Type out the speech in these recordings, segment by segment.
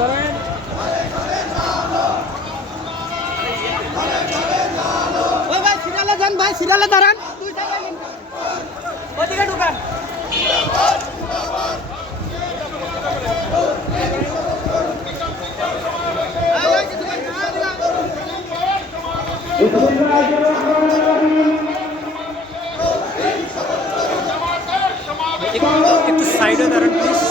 ধরেন ভাই সিরিয়ালে যান ভাই সিরিয়ালে দাঁড়ান। ওদিকে ঢুকান। একটু সাইডে দাঁড়ান প্লিজ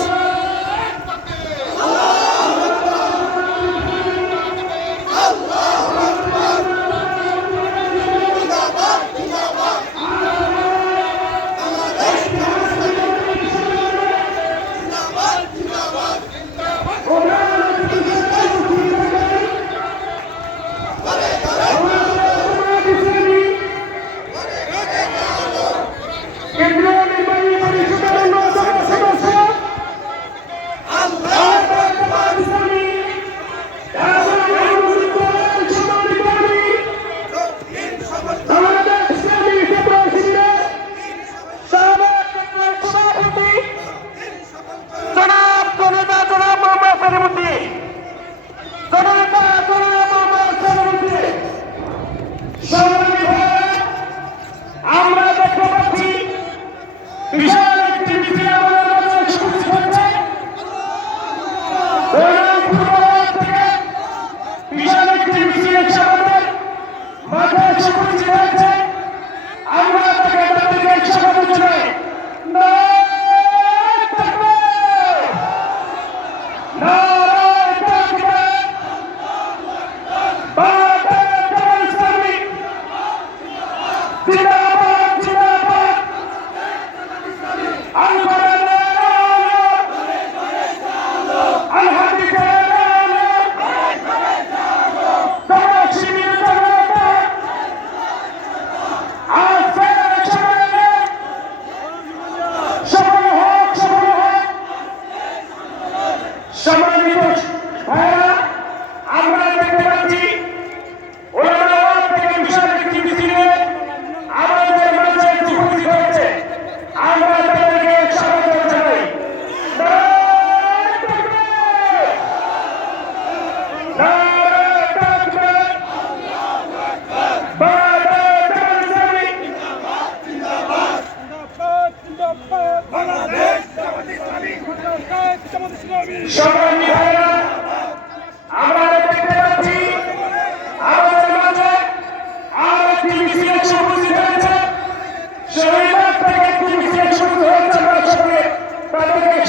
মাঝে এসে উপস্থিত হয়েছে আমরা তাকে তাদেরকে স্বাগত জানাই। সম্মানিত ভাইরা, আমরা দেখতে মাঝে আর একটি মিছিল উপস্থিত হয়েছে। শহীদবাগ থেকে একটি মিছিল হয়েছে আমরা সঙ্গে তাদেরকে